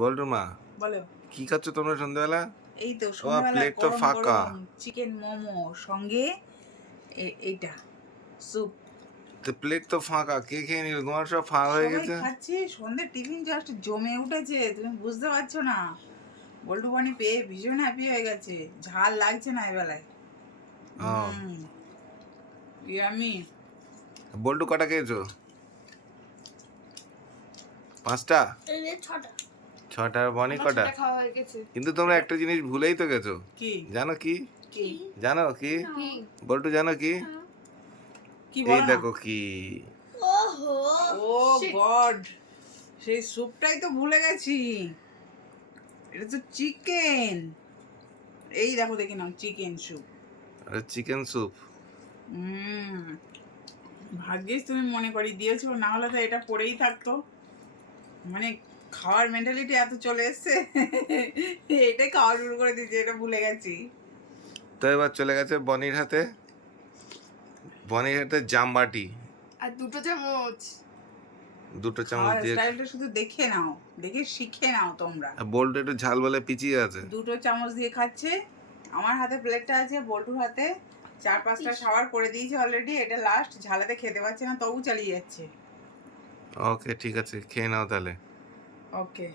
বল্টু মা বলো। কি খাচ্ছ তোমরা সন্ধ্যাবেলা? এই তো সন্ধ্যাবেলা তো ফাঁকা। চিকেন মোমো সঙ্গে এইটা স্যুপ তো প্লেট তো ফাঁকা কে খেয়ে নিল? তোমার সব ফাঁকা হয়ে সবাই গেছে? খাচ্ছে সন্ধ্যে টিফিন জাস্ট জমে উঠেছে তুমি বুঝতে পারছ না। বল্টু বানি পেয়ে ভীষণ হ্যাপি হয়ে গেছে ঝাল লাগছে না এবেলায়। আমি বল্টু কটা খেয়েছো? পাঁচটা? ছটা। ছটা আর বনি কটা? সেটা খাওয়া হয়ে গেছে। কিন্তু তোমরা একটা জিনিস ভুলেই তো গেছো। কি? জানো কি? জানো কি? বল্টু জানো কি? কি এই দেখো কি। ও গড সেই স্যুপটাই তো ভুলে গেছি। এটা তো চিকেন। এই দেখো দেখি নাও চিকেন স্যুপ। আরে চিকেন স্যুপ। হুম। ভাগ্যিস তুমি মনে করি দিয়েছ না হলে তো এটা পড়েই থাকতো। মানে খাওয়ার মেন্টালিটি এত চলে এসছে। এটাই খাওয়া শুরু করে দিয়েছে এটা ভুলে গেছি। তো এবার চলে গেছে বনির হাতে। বনির হাতে জামবাটি। আর দুটো চামচ। দুটো চামচ দিয়ে স্টাইলটা শুধু দেখে নাও দেখে শিখে নাও তোমরা। বল্টু একটু ঝাল বলে পিছিয়ে আছে। দুটো চামচ দিয়ে খাচ্ছে। আমার হাতে প্লেটটা আছে বল্টুর হাতে। চার পাঁচটা সাওয়ার করে দিয়েছে অলরেডি এটা লাস্ট ঝালাতে খেতে পারছে না তবু চালিয়ে যাচ্ছে। ওকে ঠিক আছে খেয়ে নাও তাহলে। ওকে